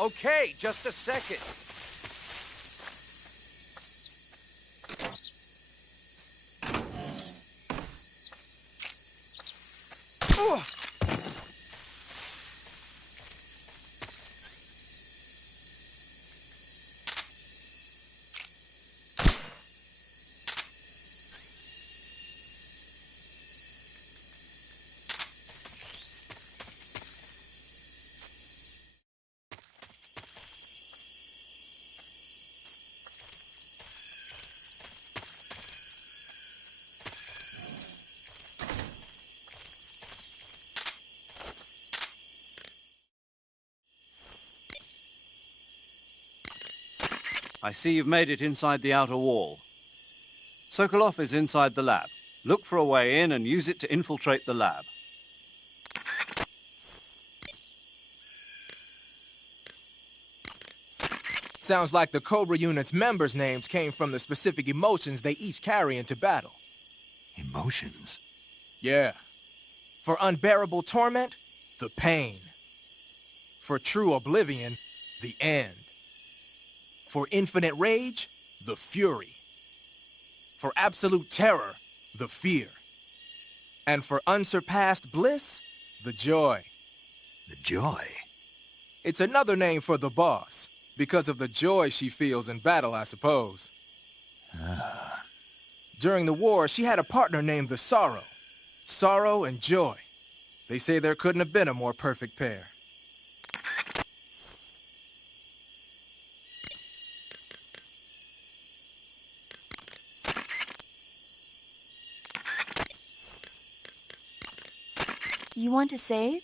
Okay, just a second. I see you've made it inside the outer wall. Sokolov is inside the lab. Look for a way in and use it to infiltrate the lab. Sounds like the Cobra unit's members' names came from the specific emotions they each carry into battle. Emotions? Yeah. For unbearable torment, the pain. For true oblivion, the end. For infinite rage, the fury. For absolute terror, the fear. And for unsurpassed bliss, the joy. The joy? It's another name for the boss, because of the joy she feels in battle, I suppose. Ah. During the war, she had a partner named the Sorrow. Sorrow and joy. They say there couldn't have been a more perfect pair. You want to save?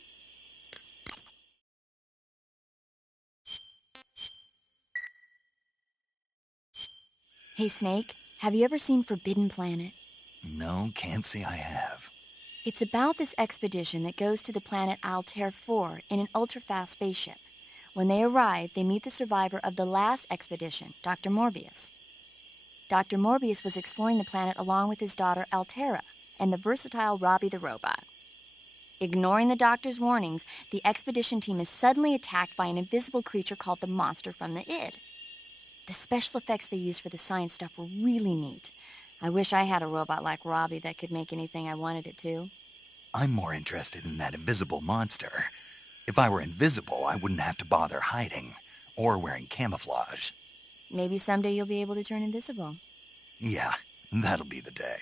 Hey, Snake, have you ever seen Forbidden Planet? No, can't say I have. It's about this expedition that goes to the planet Altair 4 in an ultra-fast spaceship. When they arrive, they meet the survivor of the last expedition, Dr. Morbius. Dr. Morbius was exploring the planet along with his daughter Altera and the versatile Robbie the robot. Ignoring the doctor's warnings, the expedition team is suddenly attacked by an invisible creature called the Monster from the Id. The special effects they used for the science stuff were really neat. I wish I had a robot like Robbie that could make anything I wanted it to. I'm more interested in that invisible monster. If I were invisible, I wouldn't have to bother hiding or wearing camouflage. Maybe someday you'll be able to turn invisible. Yeah, that'll be the day.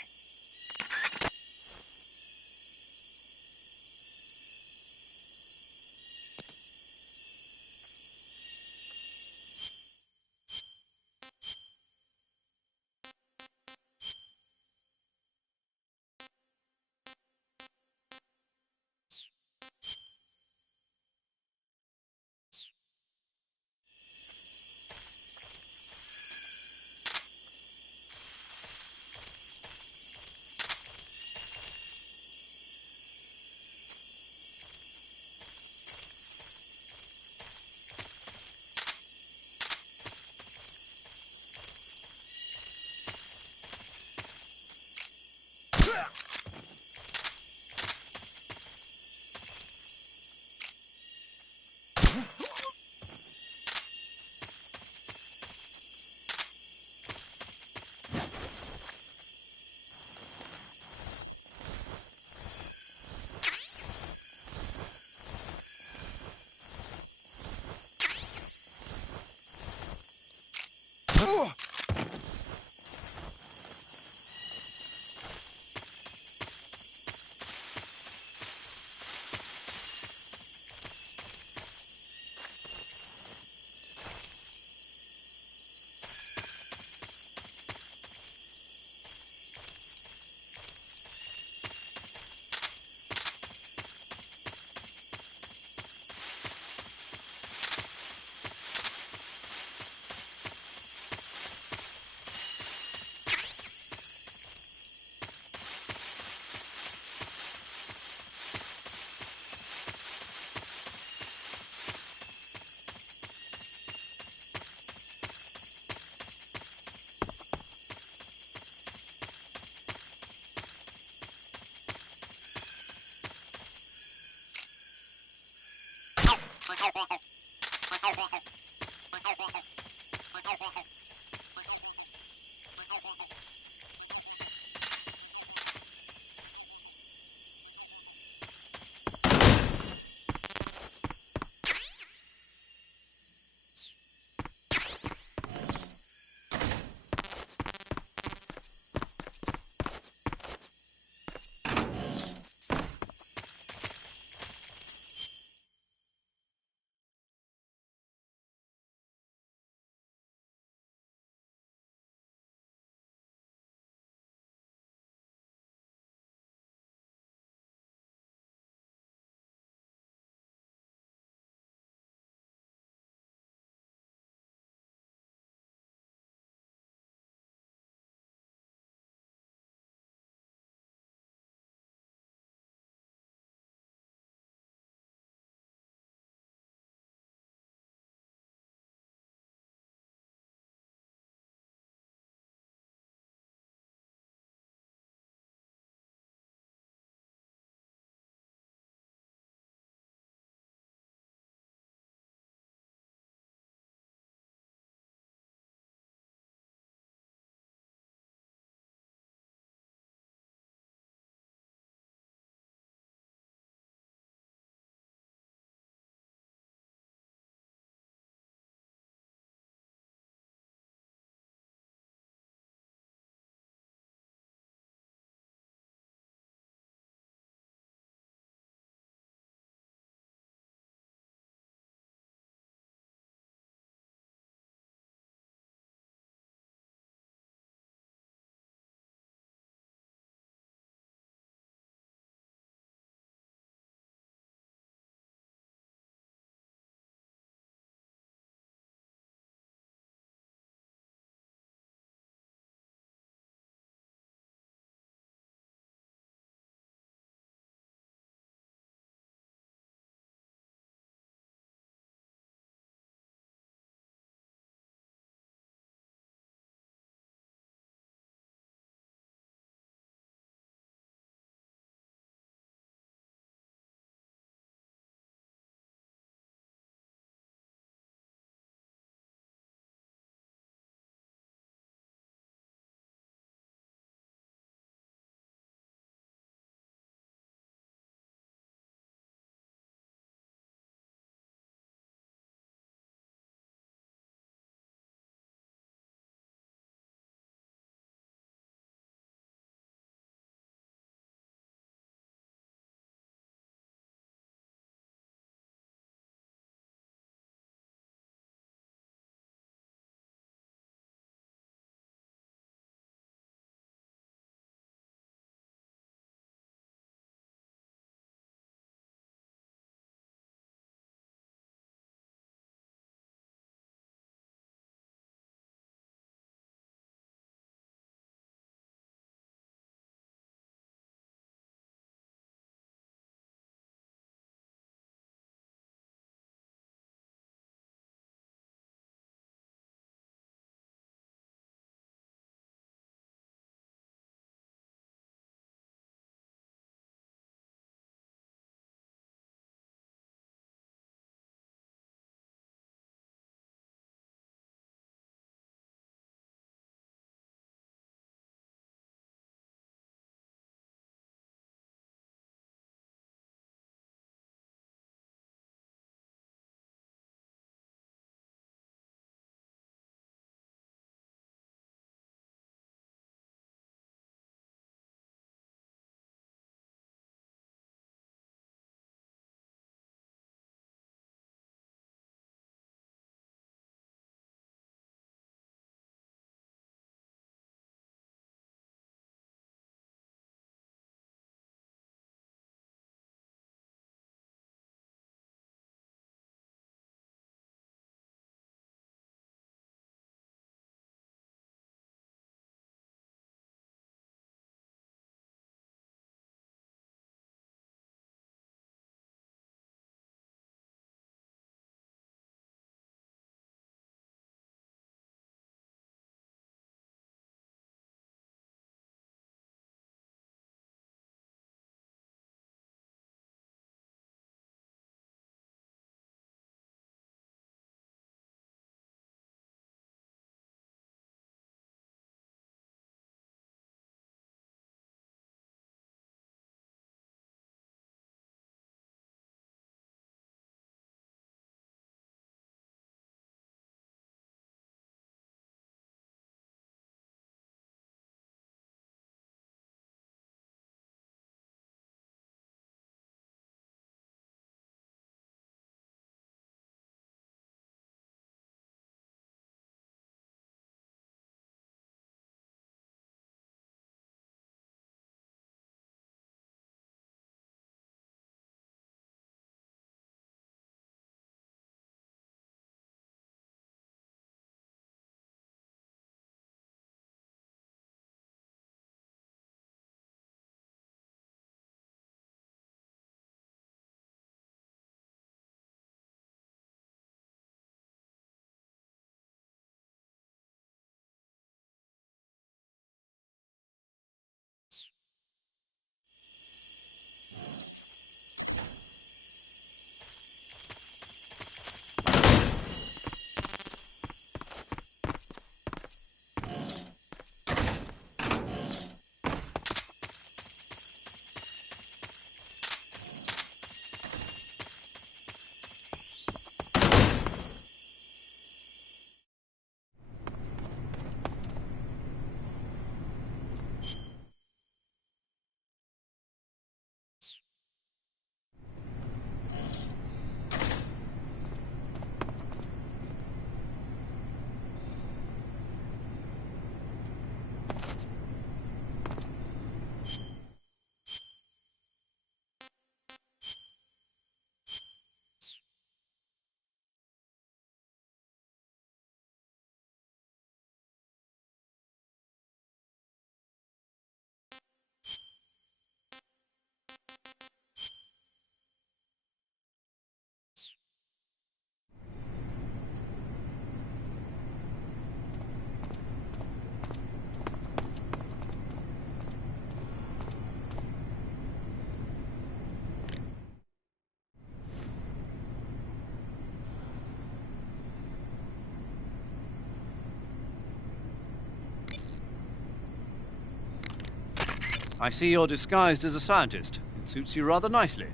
I see you're disguised as a scientist. It suits you rather nicely.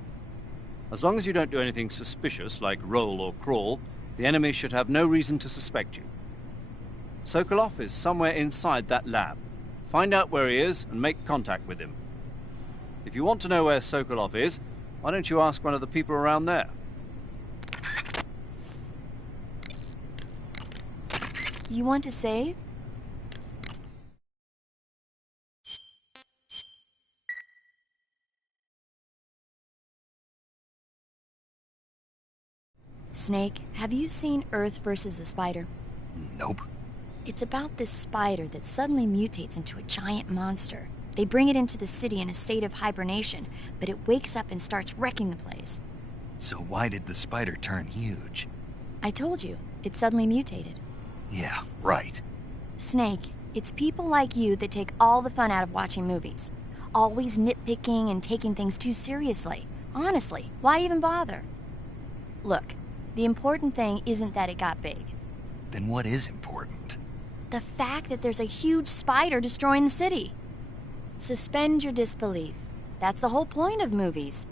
As long as you don't do anything suspicious, like roll or crawl, the enemy should have no reason to suspect you. Sokolov is somewhere inside that lab. Find out where he is and make contact with him. If you want to know where Sokolov is, why don't you ask one of the people around there? You want to save? Snake, have you seen Earth versus the Spider? Nope. It's about this spider that suddenly mutates into a giant monster. They bring it into the city in a state of hibernation, but it wakes up and starts wrecking the place. So why did the spider turn huge? I told you, it suddenly mutated. Yeah, right. Snake, it's people like you that take all the fun out of watching movies. Always nitpicking and taking things too seriously. Honestly, why even bother? Look, the important thing isn't that it got big. Then what is important? The fact that there's a huge spider destroying the city. Suspend your disbelief. That's the whole point of movies.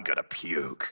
gonna puke.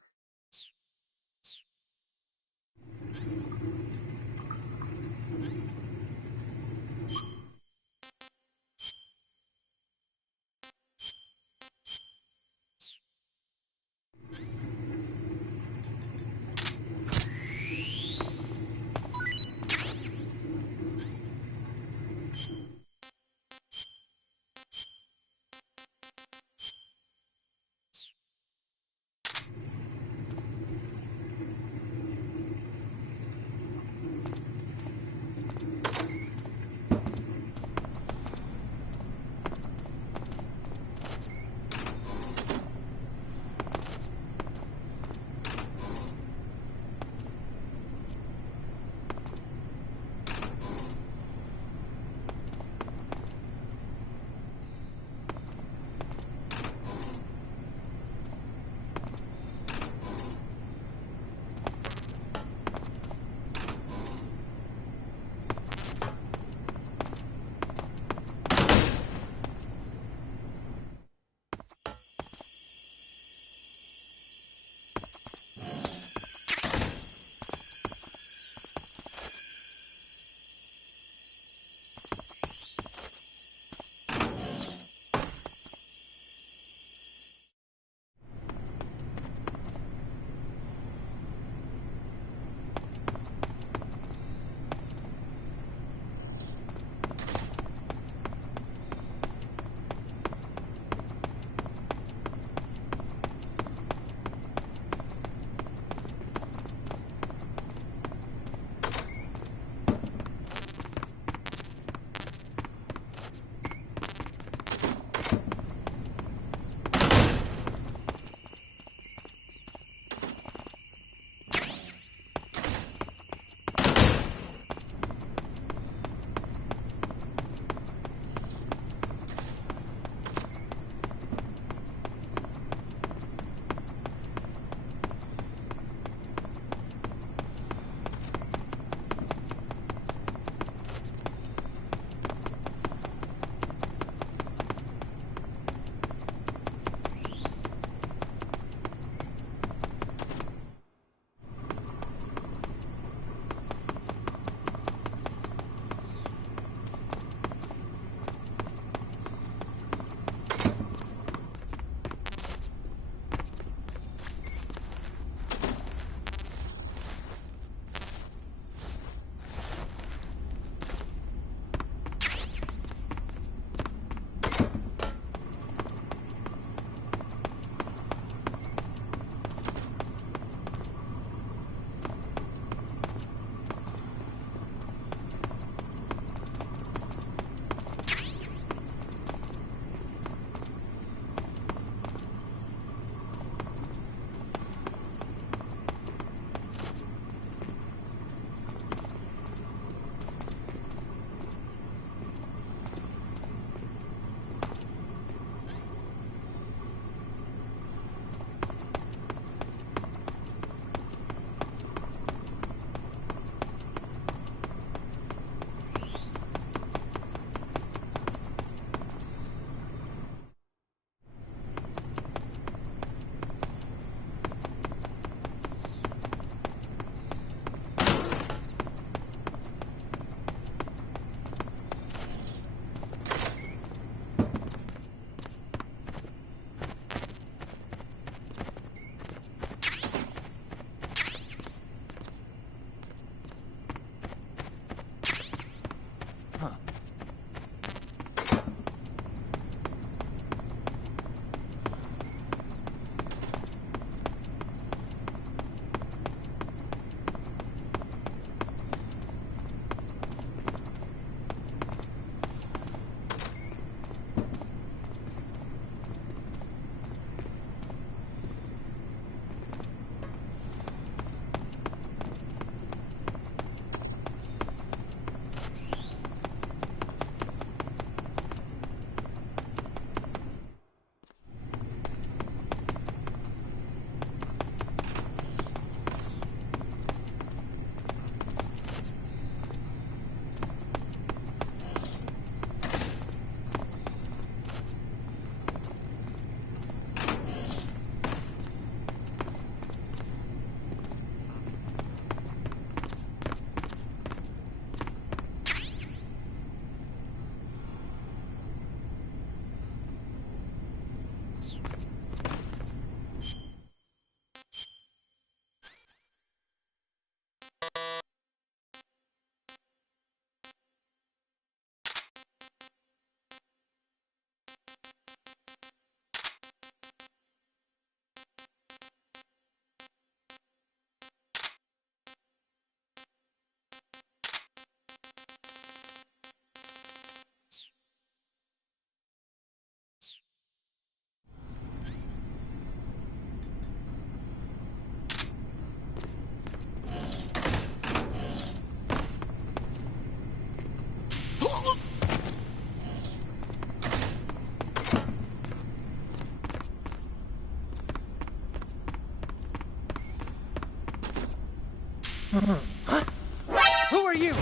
Who are you?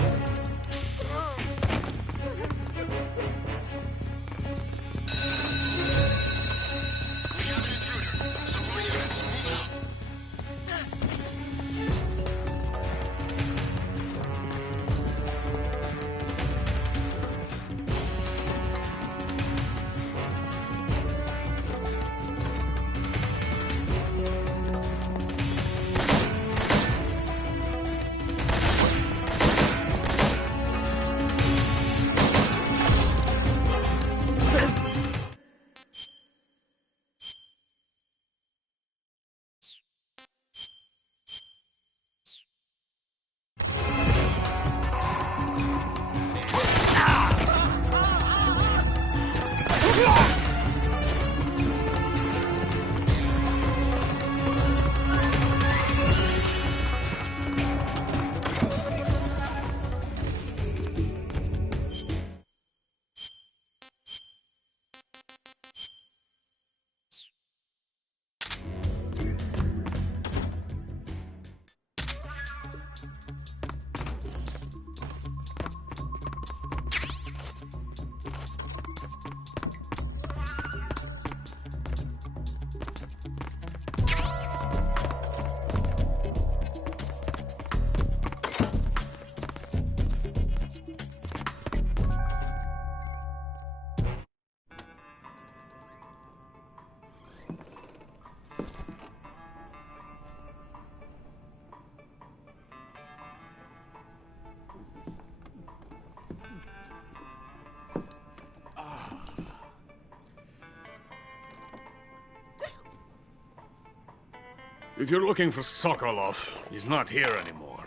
If you're looking for Sokolov, he's not here anymore.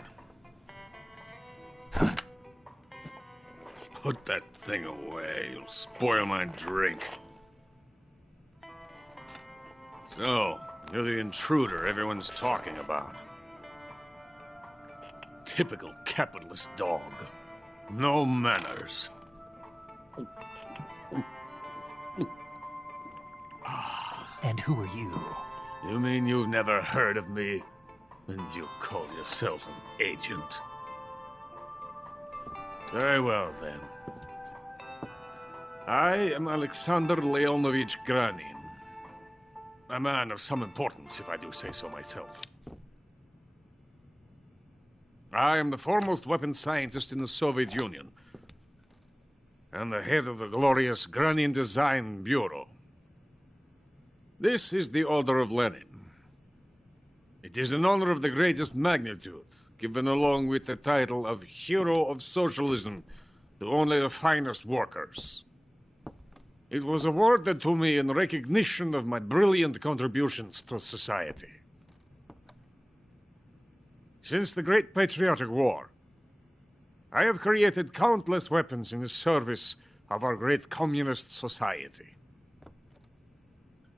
Put that thing away. You'll spoil my drink. So, you're the intruder everyone's talking about. Typical capitalist dog. No manners. And who are you? You mean you've never heard of me? And you call yourself an agent? Very well, then. I am Alexander Leonovich Granin. A man of some importance, if I do say so myself. I am the foremost weapons scientist in the Soviet Union, and the head of the glorious Granin Design Bureau. This is the Order of Lenin. It is an honor of the greatest magnitude, given along with the title of Hero of Socialism to only the finest workers. It was awarded to me in recognition of my brilliant contributions to society. Since the Great Patriotic War, I have created countless weapons in the service of our great communist society.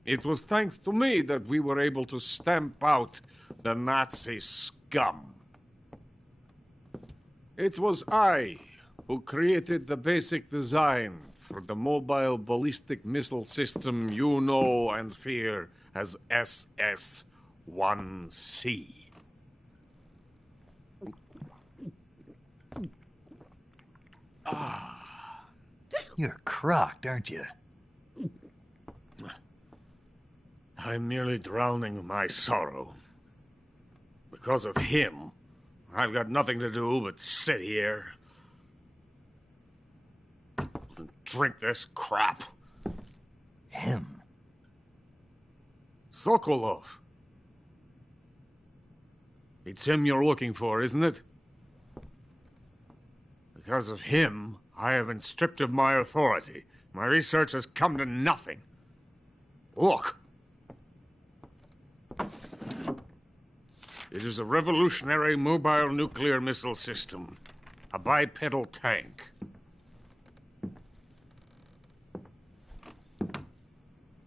It was thanks to me that we were able to stamp out the Nazi scum. It was I who created the basic design for the mobile ballistic missile system you know and fear as SS-1C. You're crocked, aren't you? I'm merely drowning my sorrow. Because of him, I've got nothing to do but sit here and drink this crap. Him? Sokolov. It's him you're looking for, isn't it? Because of him, I have been stripped of my authority. My research has come to nothing. Look. It is a revolutionary mobile nuclear missile system. A bipedal tank.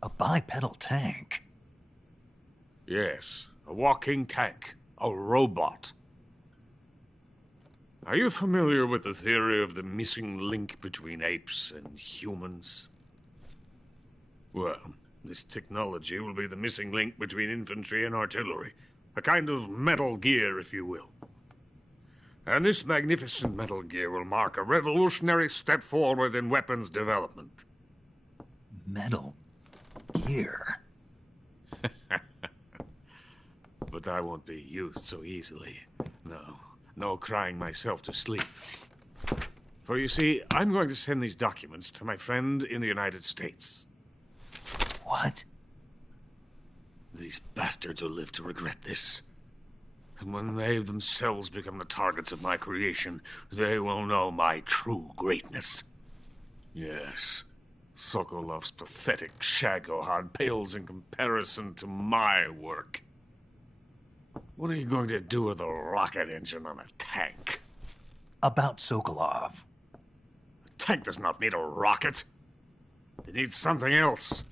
A bipedal tank? Yes, a walking tank. A robot. Are you familiar with the theory of the missing link between apes and humans? Well, this technology will be the missing link between infantry and artillery. A kind of Metal Gear, if you will. And this magnificent Metal Gear will mark a revolutionary step forward in weapons development. Metal Gear? But I won't be used so easily. No crying myself to sleep. For you see, I'm going to send these documents to my friend in the United States. What? These bastards will live to regret this. And when they themselves become the targets of my creation, they will know my true greatness. Yes, Sokolov's pathetic Shagohod pales in comparison to my work. What are you going to do with a rocket engine on a tank? About Sokolov. A tank does not need a rocket. It needs something else.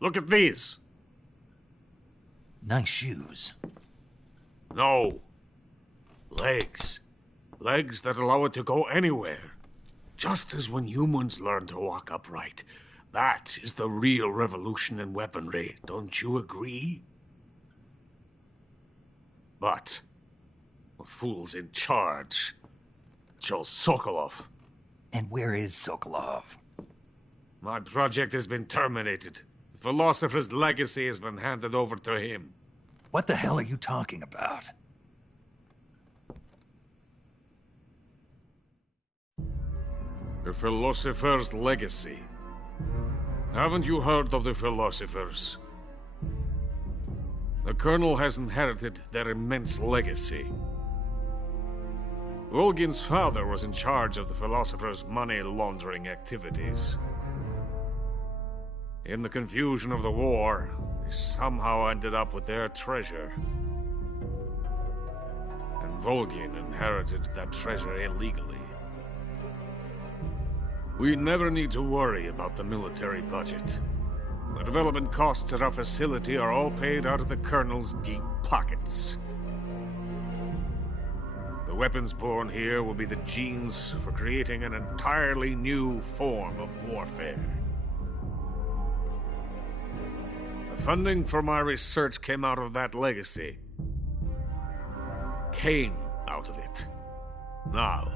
Look at these. Nice shoes. No. Legs. Legs that allow it to go anywhere. Just as when humans learn to walk upright. That is the real revolution in weaponry. Don't you agree? But the fool's in charge. Joe Sokolov. And where is Sokolov? My project has been terminated. The philosopher's legacy has been handed over to him. What the hell are you talking about? The philosopher's legacy. Haven't you heard of the philosophers? The Colonel has inherited their immense legacy. Volgin's father was in charge of the philosophers' money laundering activities. In the confusion of the war, they somehow ended up with their treasure. And Volgin inherited that treasure illegally. We never need to worry about the military budget. The development costs at our facility are all paid out of the Colonel's deep pockets. The weapons born here will be the genes for creating an entirely new form of warfare. The funding for my research came out of that legacy. Came out of it. Now,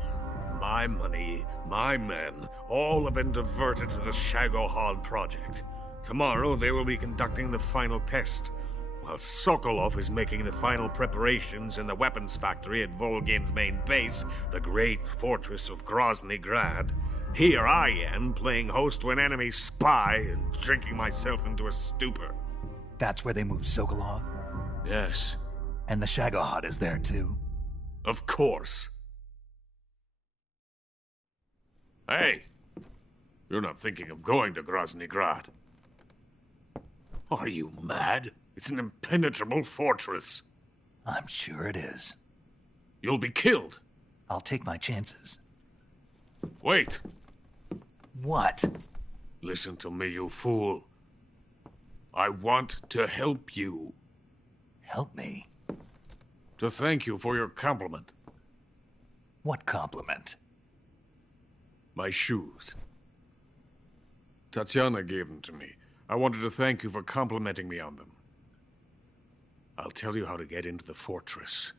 my money, my men, all have been diverted to the Shagohod project. Tomorrow they will be conducting the final test, while Sokolov is making the final preparations in the weapons factory at Volgin's main base, the great fortress of Grozny Grad. Here I am, playing host to an enemy spy and drinking myself into a stupor. That's where they moved Sokolov? Yes. And the Shagohod is there too? Of course. Hey! You're not thinking of going to Grozny Grad. Are you mad? It's an impenetrable fortress. I'm sure it is. You'll be killed. I'll take my chances. Wait. What? Listen to me, you fool. I want to help you. Help me? To thank you for your compliment. What compliment? My shoes. Tatiana gave them to me. I wanted to thank you for complimenting me on them. I'll tell you how to get into the fortress.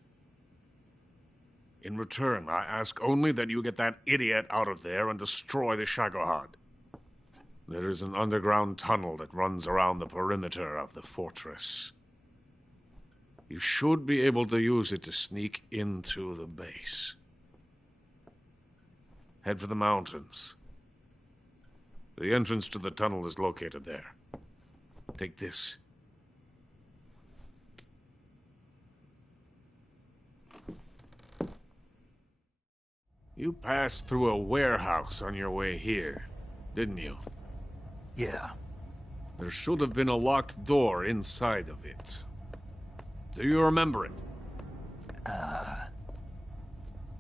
In return, I ask only that you get that idiot out of there and destroy the Shagohod. There is an underground tunnel that runs around the perimeter of the fortress. You should be able to use it to sneak into the base. Head for the mountains. The entrance to the tunnel is located there. Take this. You passed through a warehouse on your way here, didn't you? Yeah. There should have been a locked door inside of it. Do you remember it?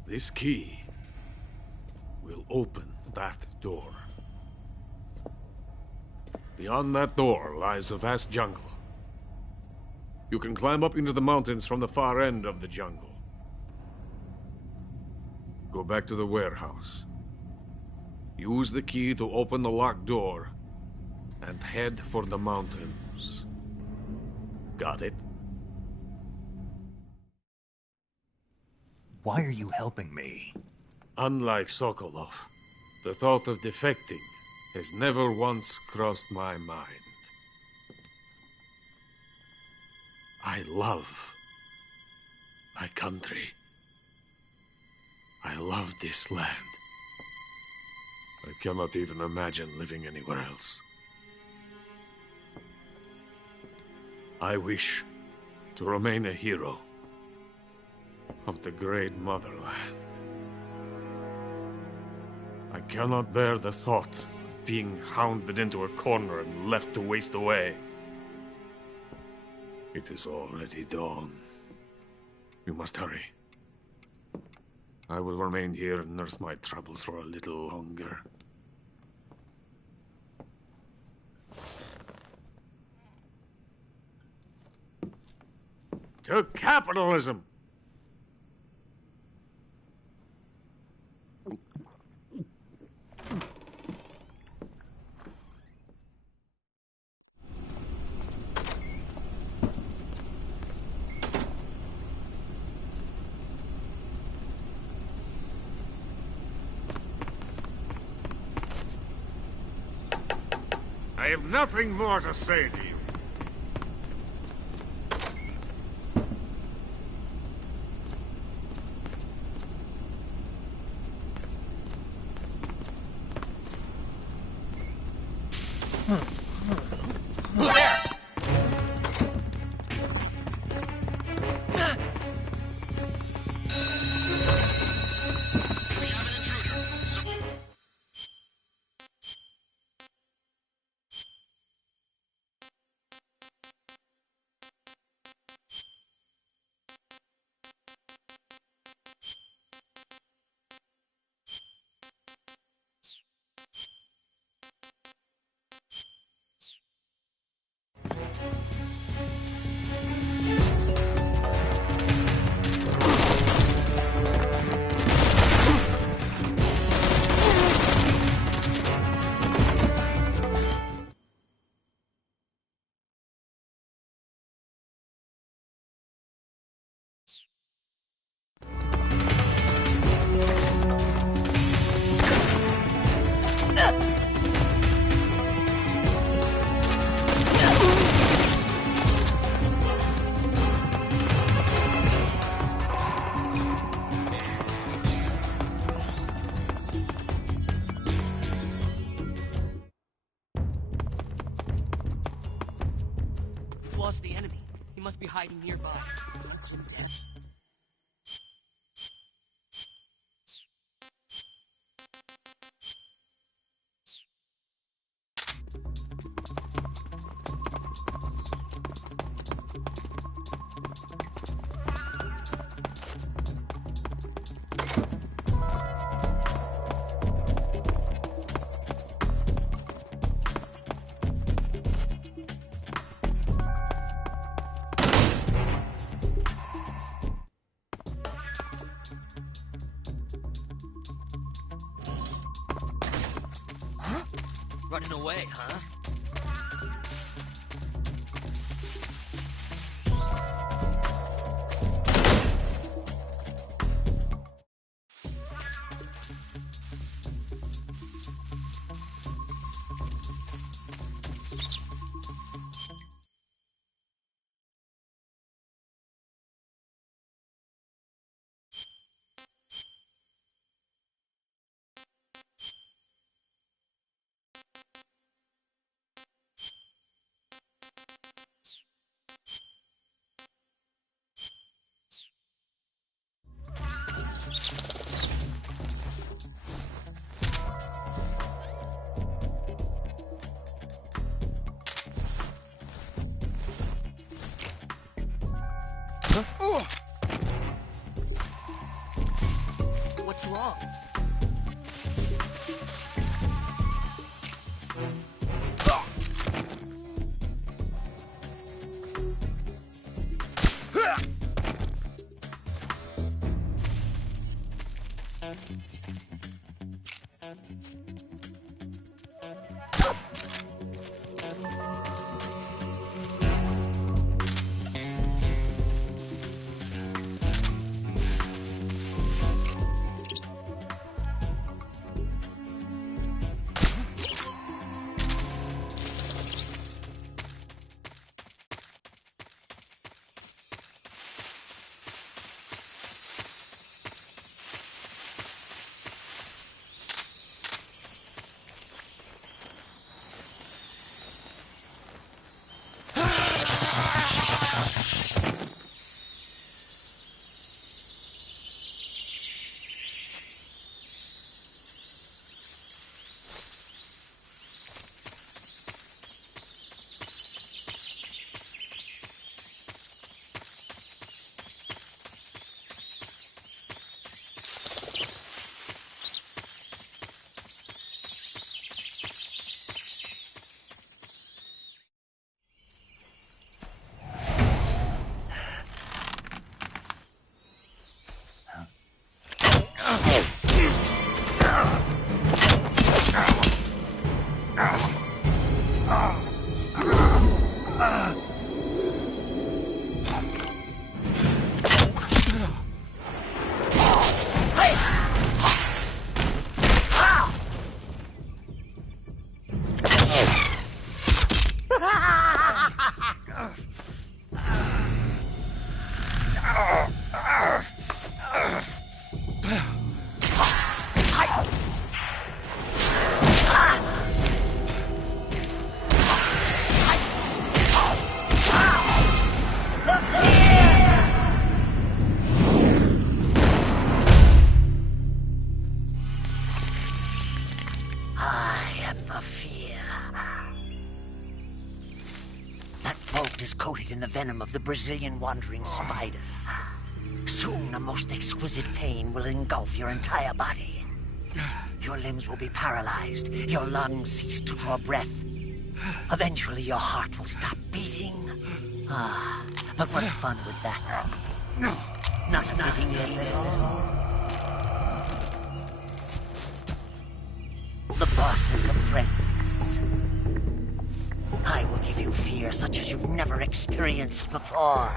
This key will open that door. Beyond that door lies a vast jungle. You can climb up into the mountains from the far end of the jungle. Go back to the warehouse. Use the key to open the locked door and head for the mountains. Got it? Why are you helping me? Unlike Sokolov, the thought of defecting has never once crossed my mind. I love my country. I love this land. I cannot even imagine living anywhere else. I wish to remain a hero of the great motherland. I cannot bear the thought of being hounded into a corner and left to waste away. It is already dawn. We must hurry. I will remain here and nurse my troubles for a little longer. To capitalism! I have nothing more to say to you. Lost the enemy. He must be hiding nearby. Death. Running away, huh? What's wrong? In the venom of the Brazilian wandering spider. Soon a most exquisite pain will engulf your entire body. Your limbs will be paralyzed, your lungs cease to draw breath. Eventually your heart will stop beating. But what fun would that be? Not a fitting end at all. The boss's apprentice. I will give you fear such as you've never experienced before.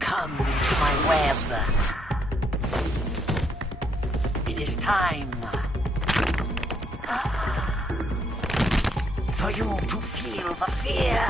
Come into my web. It is time for you to feel the fear.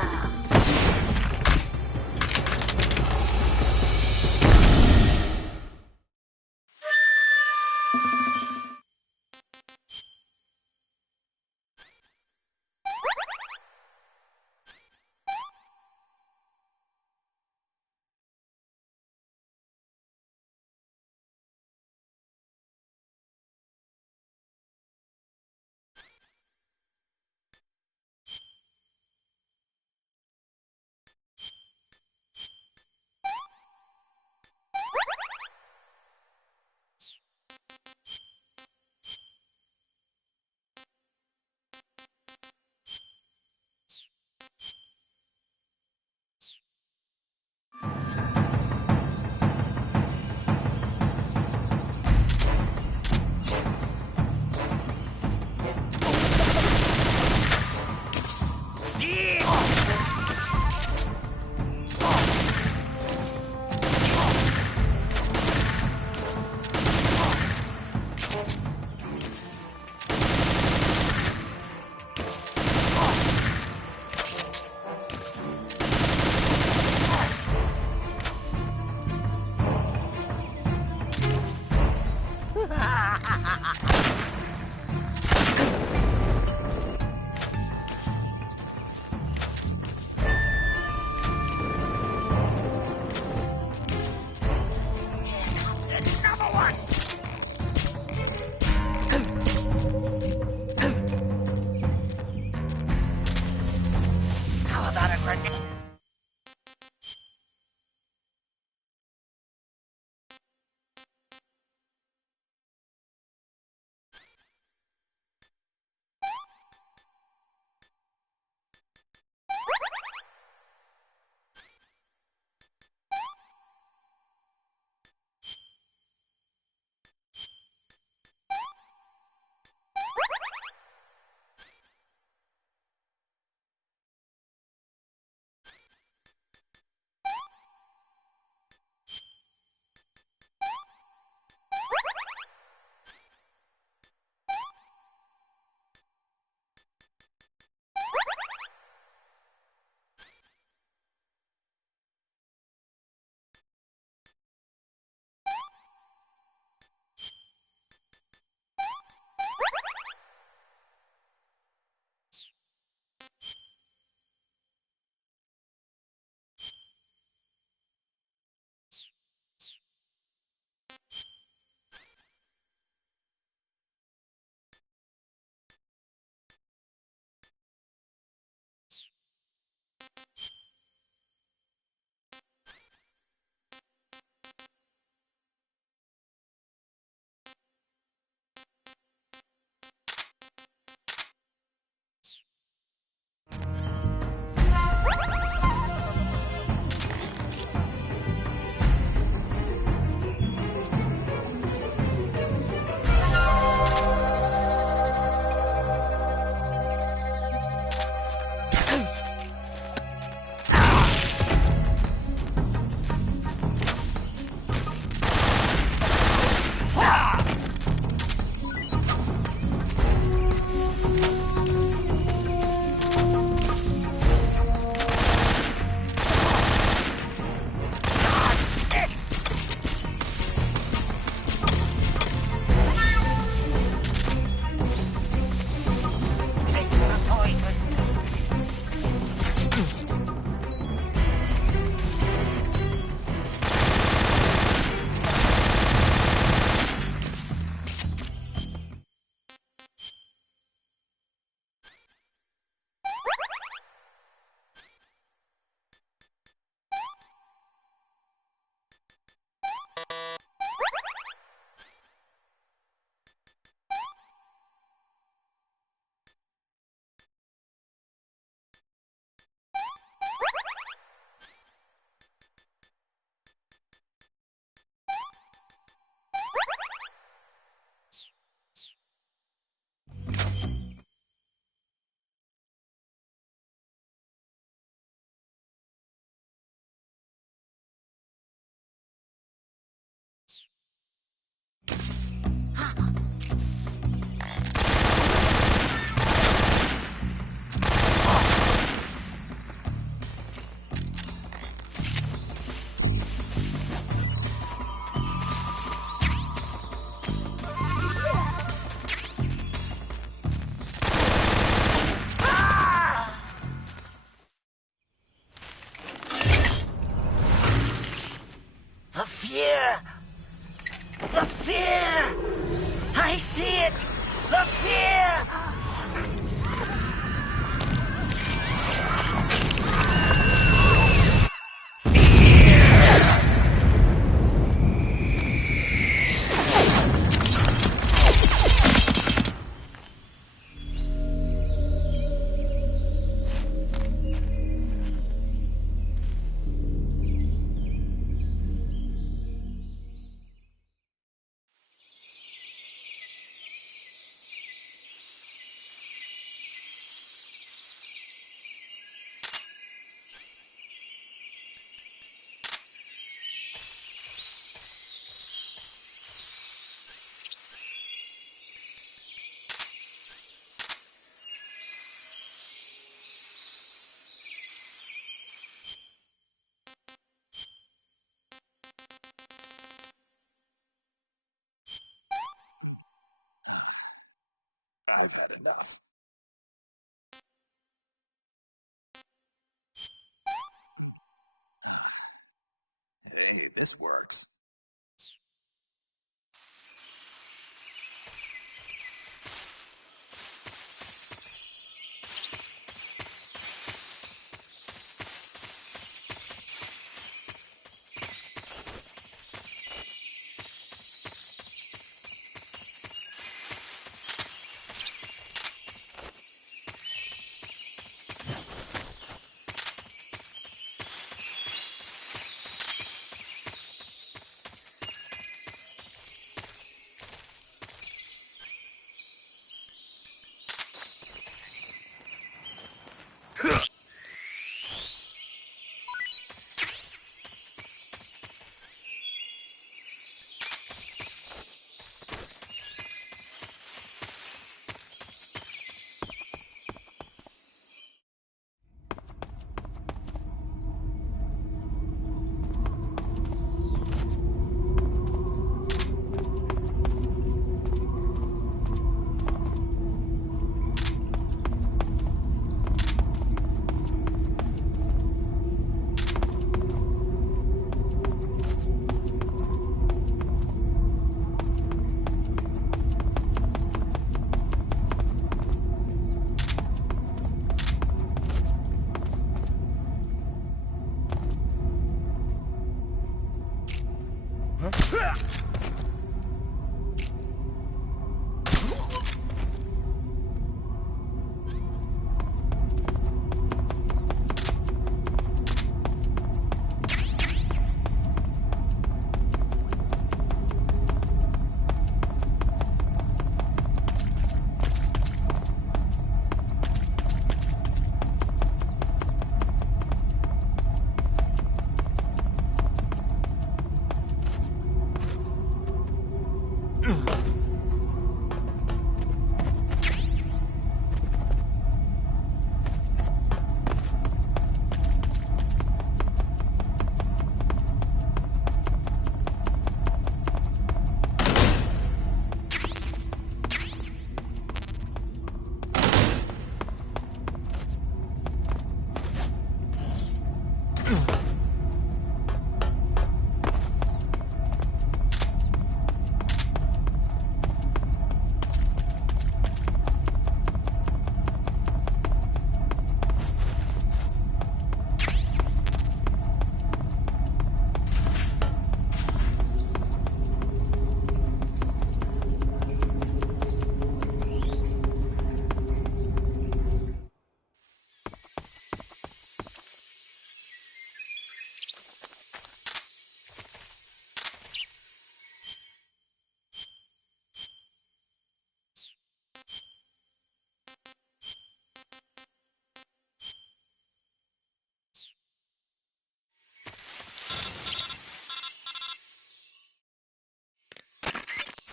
any of this work.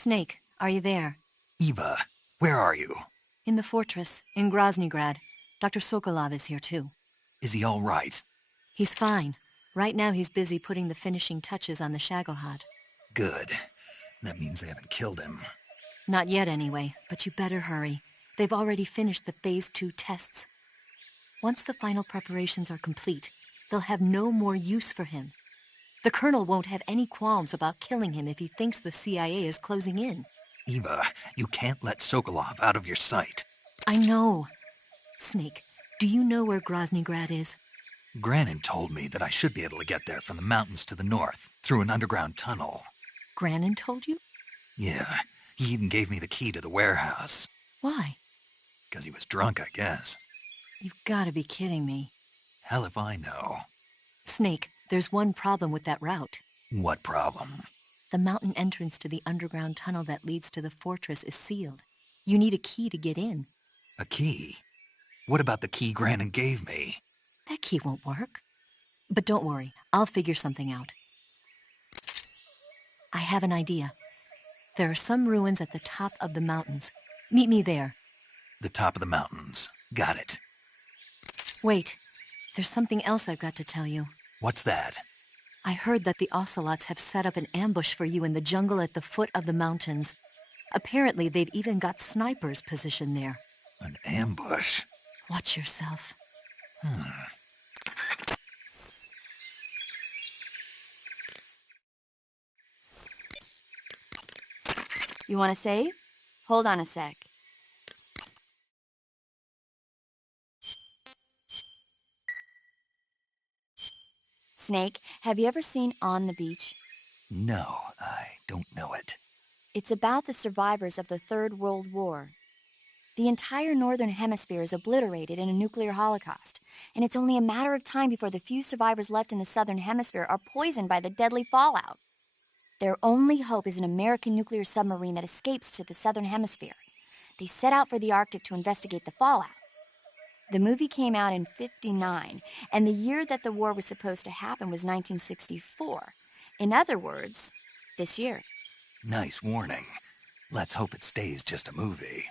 Snake, are you there? Eva, where are you? In the fortress, in Groznygrad. Dr. Sokolov is here too. Is he all right? He's fine. Right now he's busy putting the finishing touches on the Shagohod. Good. That means they haven't killed him. Not yet anyway, but you better hurry. They've already finished the Phase 2 tests. Once the final preparations are complete, they'll have no more use for him. The Colonel won't have any qualms about killing him if he thinks the CIA is closing in. Eva, you can't let Sokolov out of your sight. I know. Snake, do you know where Groznygrad is? Granin told me that I should be able to get there from the mountains to the north, through an underground tunnel. Granin told you? Yeah, he even gave me the key to the warehouse. Why? Because he was drunk, I guess. You've got to be kidding me. Hell if I know. Snake, there's one problem with that route. What problem? The mountain entrance to the underground tunnel that leads to the fortress is sealed. You need a key to get in. A key? What about the key Granin gave me? That key won't work. But don't worry, I'll figure something out. I have an idea. There are some ruins at the top of the mountains. Meet me there. The top of the mountains. Got it. Wait, there's something else I've got to tell you. What's that? I heard that the Ocelots have set up an ambush for you in the jungle at the foot of the mountains. Apparently, they've even got snipers positioned there. An ambush? Watch yourself. You want to save? Hold on a sec. Snake, have you ever seen On the Beach? No, I don't know it. It's about the survivors of the Third World War. The entire northern hemisphere is obliterated in a nuclear holocaust, and it's only a matter of time before the few survivors left in the southern hemisphere are poisoned by the deadly fallout. Their only hope is an American nuclear submarine that escapes to the southern hemisphere. They set out for the Arctic to investigate the fallout. The movie came out in '59, and the year that the war was supposed to happen was 1964. In other words, this year. Nice warning. Let's hope it stays just a movie.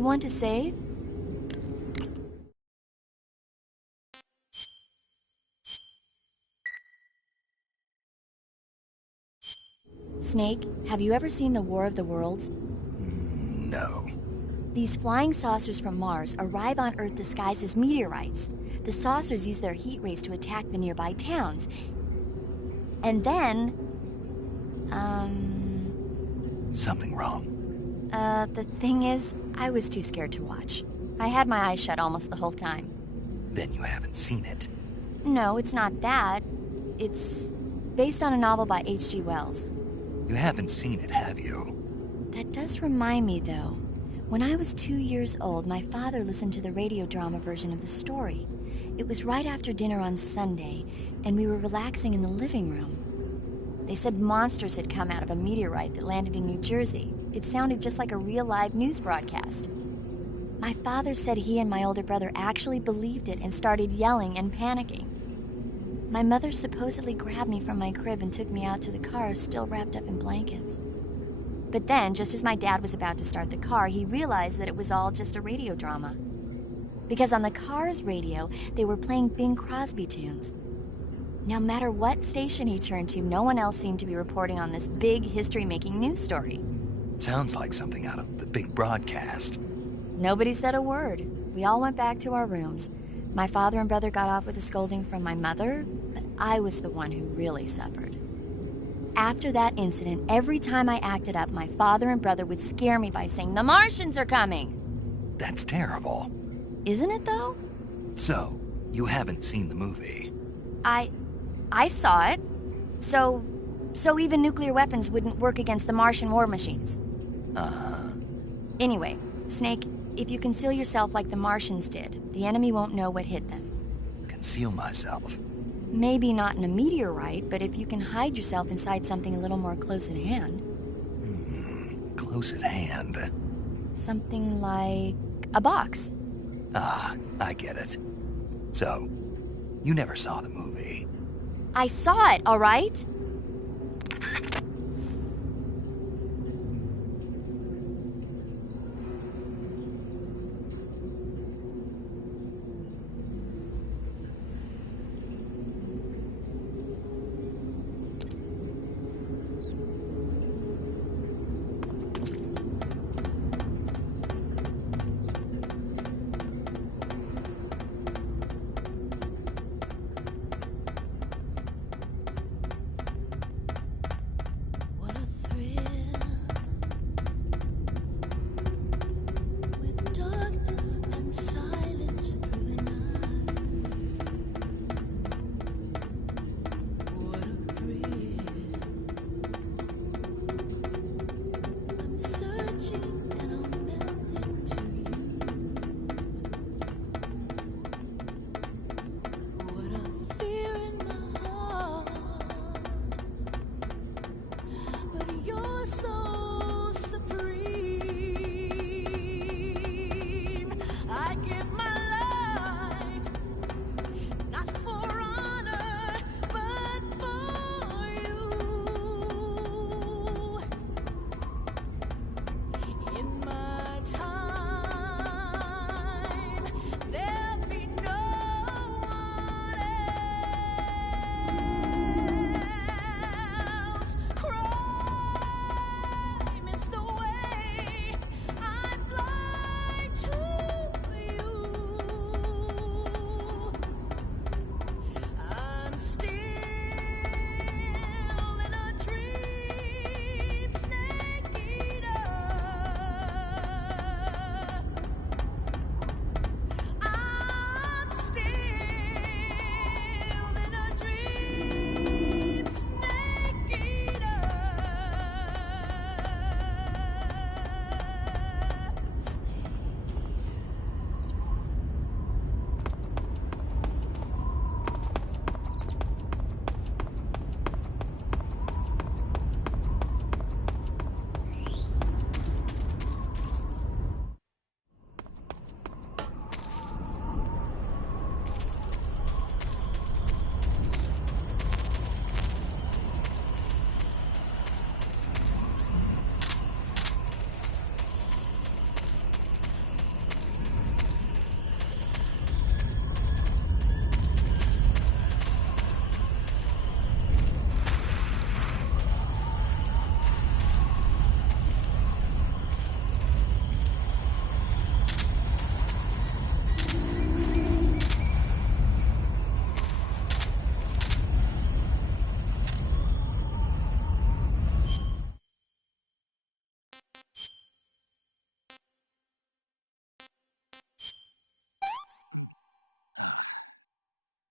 you want to save? Snake, have you ever seen the War of the Worlds? No. These flying saucers from Mars arrive on Earth disguised as meteorites. The saucers use their heat rays to attack the nearby towns. And then... Something wrong. The thing is, I was too scared to watch. I had my eyes shut almost the whole time. Then you haven't seen it. No, it's not that. It's based on a novel by H.G. Wells. You haven't seen it, have you? That does remind me, though. When I was 2 years old, my father listened to the radio drama version of the story. It was right after dinner on Sunday, and we were relaxing in the living room. They said monsters had come out of a meteorite that landed in New Jersey. It sounded just like a real live news broadcast. My father said he and my older brother actually believed it and started yelling and panicking. My mother supposedly grabbed me from my crib and took me out to the car, still wrapped up in blankets. But then, just as my dad was about to start the car, he realized that it was all just a radio drama. Because on the car's radio, they were playing Bing Crosby tunes. No matter what station he turned to, no one else seemed to be reporting on this big history-making news story. Sounds like something out of the big broadcast. Nobody said a word. We all went back to our rooms. My father and brother got off with a scolding from my mother, but I was the one who really suffered. After that incident, every time I acted up, my father and brother would scare me by saying, "The Martians are coming!" That's terrible. Isn't it, though? So, you haven't seen the movie? I saw it. So even nuclear weapons wouldn't work against the Martian war machines. Uh-huh. Anyway, Snake, if you conceal yourself like the Martians did, the enemy won't know what hit them. Conceal myself. Maybe not in a meteorite, but if you can hide yourself inside something a little more close at hand. Close at hand. Something like a box. Ah, I get it. So, you never saw the movie? I saw it, all right?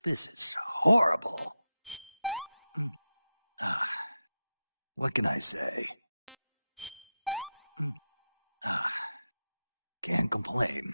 This is horrible. What can I say? Can't complain.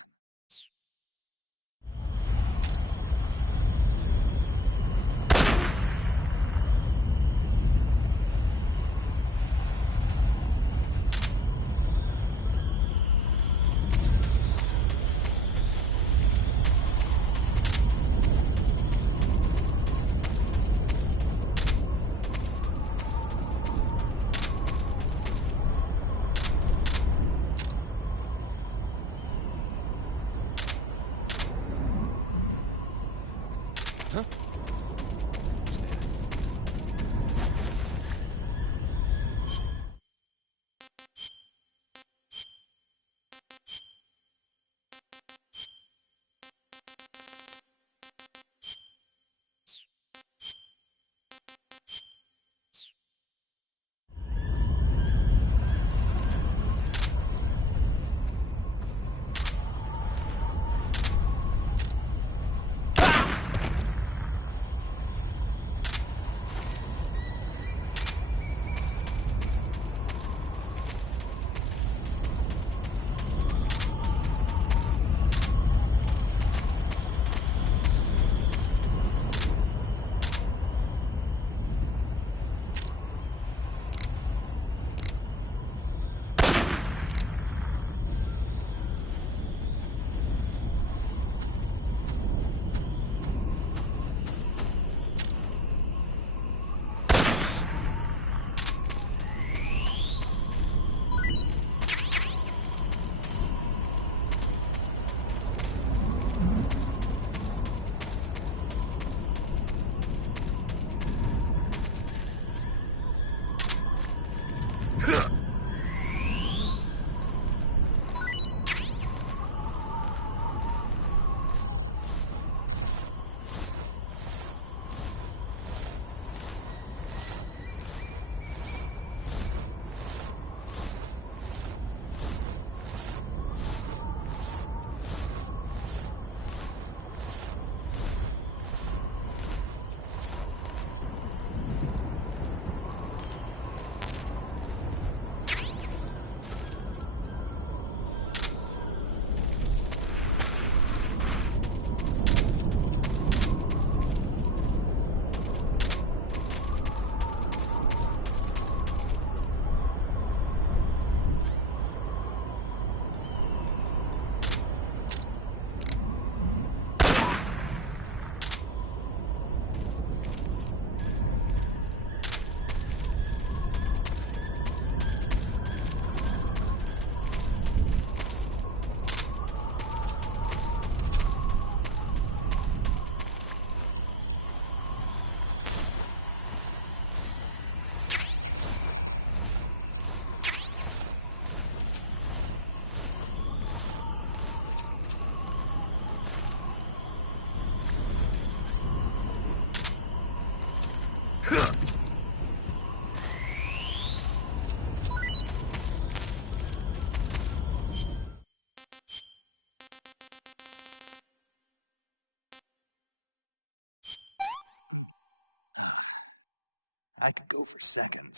I could go for seconds.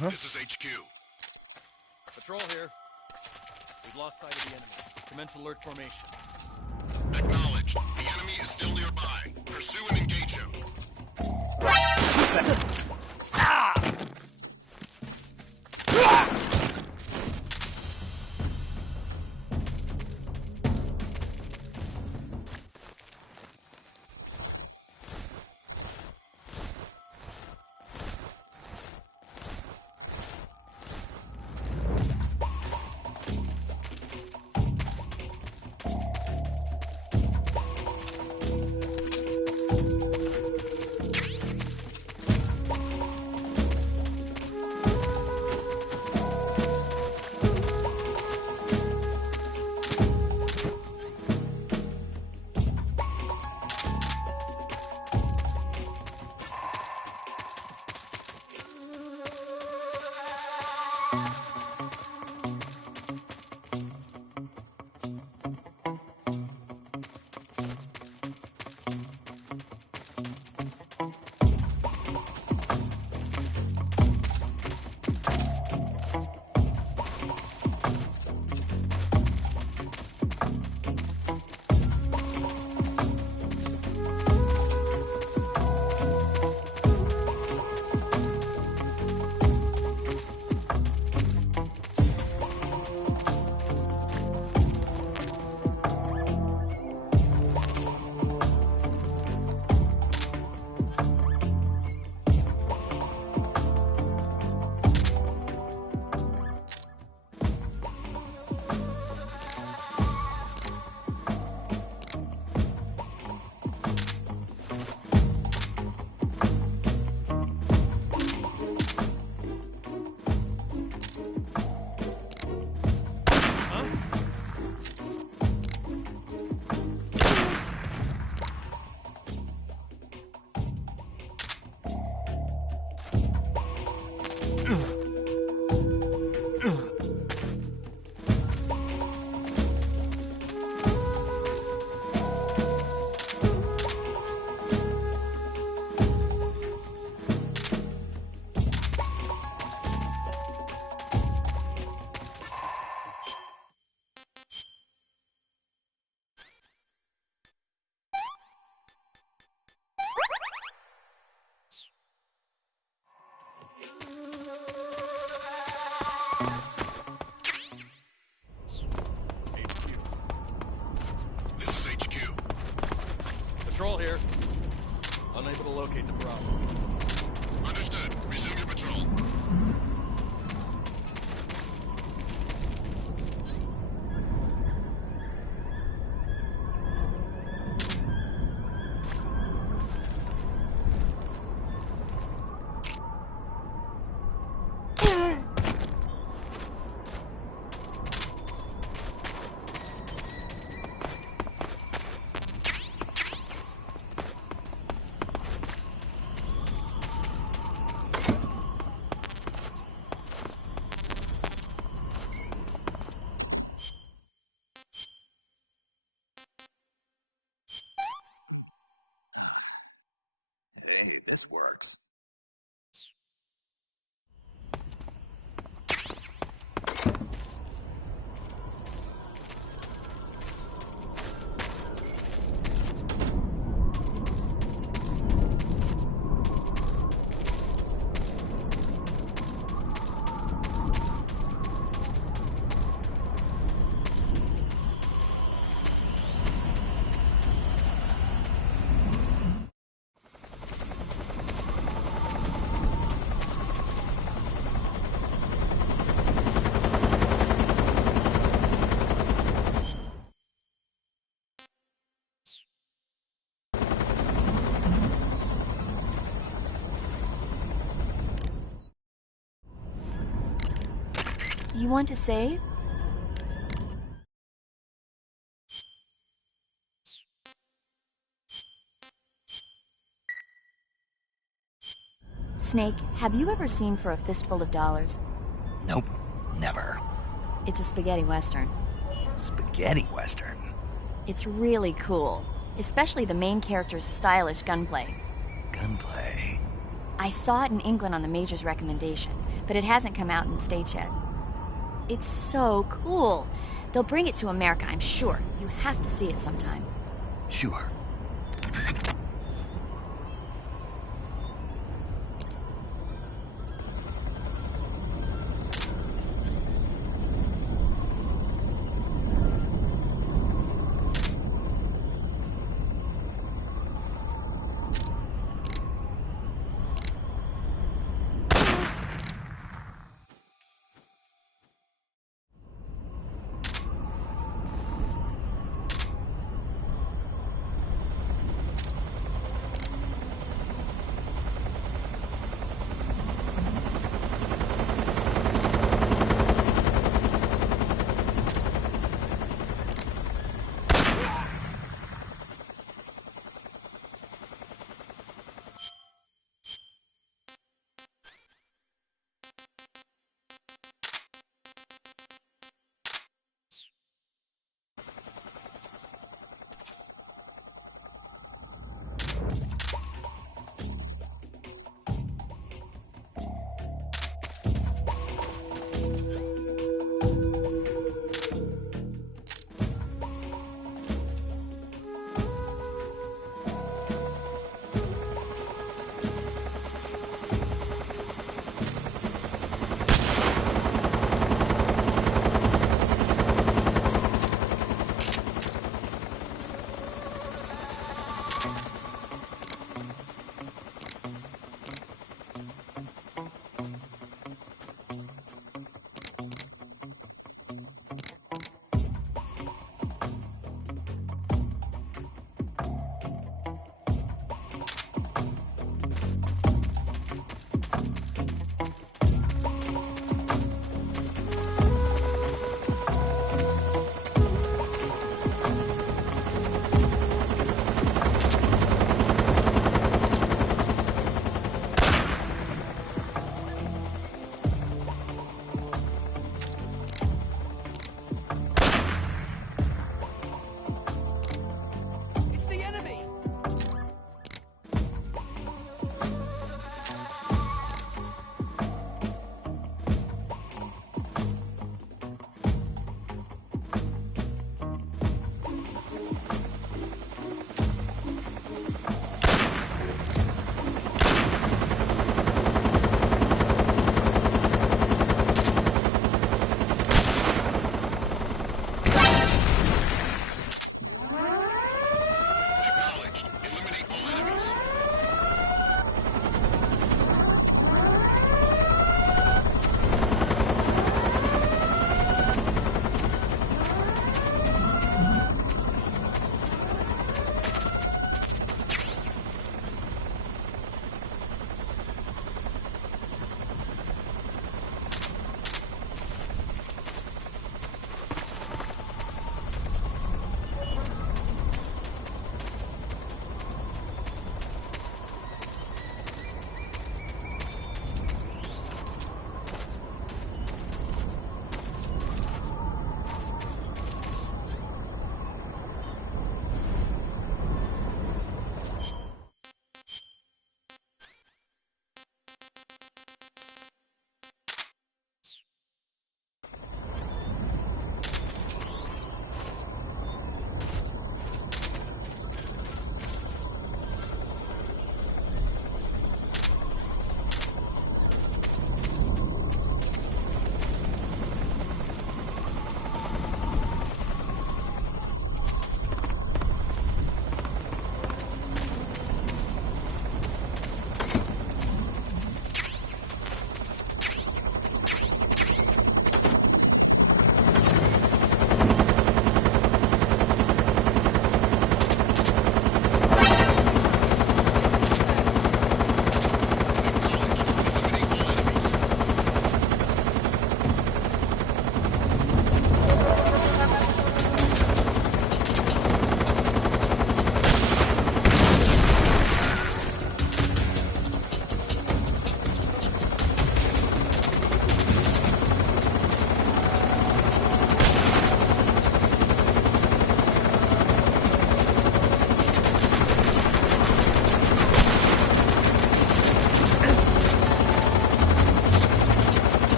This is HQ. Patrol here. We've lost sight of the enemy. Commence alert formation. Acknowledged. The enemy is still nearby. Pursue and engage him. Patrol here. Unable to locate the problem. Understood. Resume your patrol. Hey, this worked. You want to save? Snake, have you ever seen For a Fistful of Dollars? Nope, never. It's a spaghetti western. Spaghetti western? It's really cool, especially the main character's stylish gunplay. Gunplay? I saw it in England on the Major's recommendation, but it hasn't come out in the States yet. It's so cool. They'll bring it to America, I'm sure. You have to see it sometime. Sure.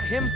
that him?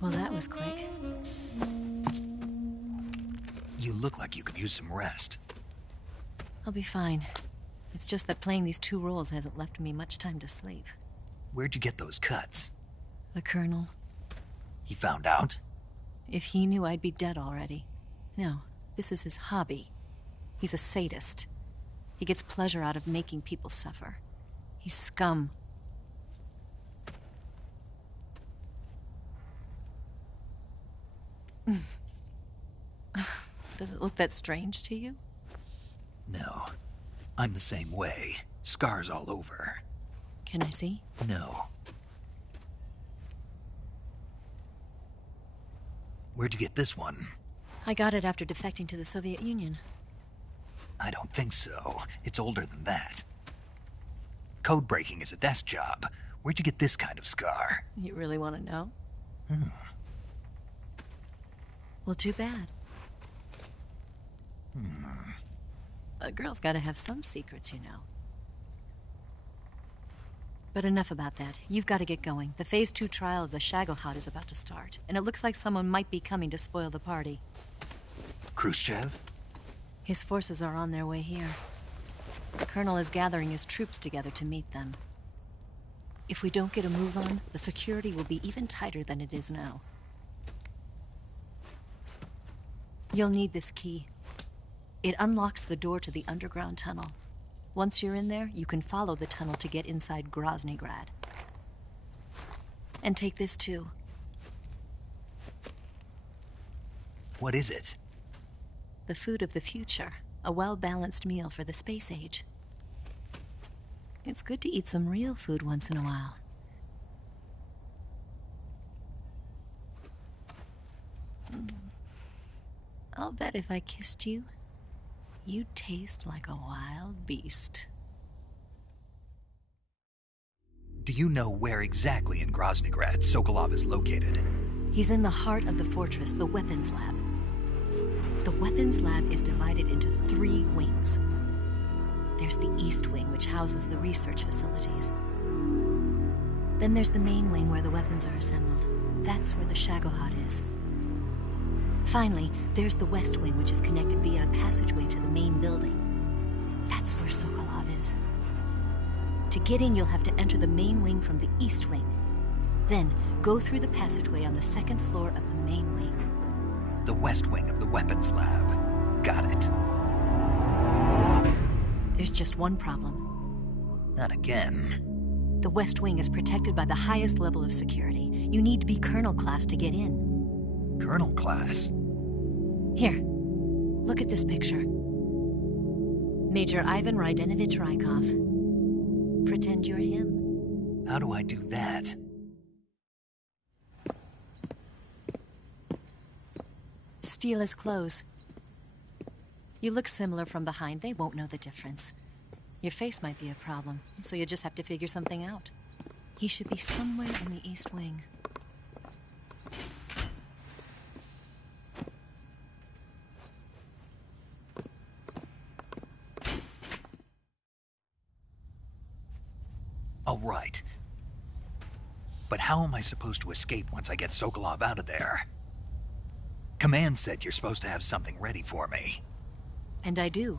Well, that was quick. You look like you could use some rest. I'll be fine. It's just that playing these two roles hasn't left me much time to sleep. Where'd you get those cuts? The Colonel. He found out? If he knew, I'd be dead already. No, this is his hobby. He's a sadist. He gets pleasure out of making people suffer. He's scum. Does it look that strange to you? No. I'm the same way. Scars all over. Can I see? No. Where'd you get this one? I got it after defecting to the Soviet Union. I don't think so. It's older than that. Code breaking is a desk job. Where'd you get this kind of scar? You really want to know? Well, too bad. A girl's gotta have some secrets, you know. But enough about that. You've got to get going. The Phase 2 trial of the Shagohod is about to start, and it looks like someone might be coming to spoil the party. Khrushchev? His forces are on their way here. The Colonel is gathering his troops together to meet them. If we don't get a move on, the security will be even tighter than it is now. You'll need this key. It unlocks the door to the underground tunnel. Once you're in there, you can follow the tunnel to get inside Groznygrad. And take this too. What is it? The food of the future. A well-balanced meal for the space age. It's good to eat some real food once in a while. I'll bet if I kissed you, you'd taste like a wild beast. Do you know where exactly in Groznygrad Sokolov is located? He's in the heart of the fortress, the weapons lab. The weapons lab is divided into 3 wings. There's the East Wing, which houses the research facilities. Then there's the main wing where the weapons are assembled. That's where the Shagohod is. Finally, there's the West Wing, which is connected via a passageway to the main building. That's where Sokolov is. To get in, you'll have to enter the main wing from the East Wing. Then, go through the passageway on the 2nd floor of the main wing. The West Wing of the weapons lab. Got it. There's just one problem. Not again. The West Wing is protected by the highest level of security. You need to be Colonel class to get in. Colonel class? Here, look at this picture. Major Ivan Rydenovich Rykov. Pretend you're him. How do I do that? Steal his clothes. You look similar from behind. They won't know the difference. Your face might be a problem, so you just have to figure something out. He should be somewhere in the East Wing. All right. But how am I supposed to escape once I get Sokolov out of there? Command said you're supposed to have something ready for me. And I do.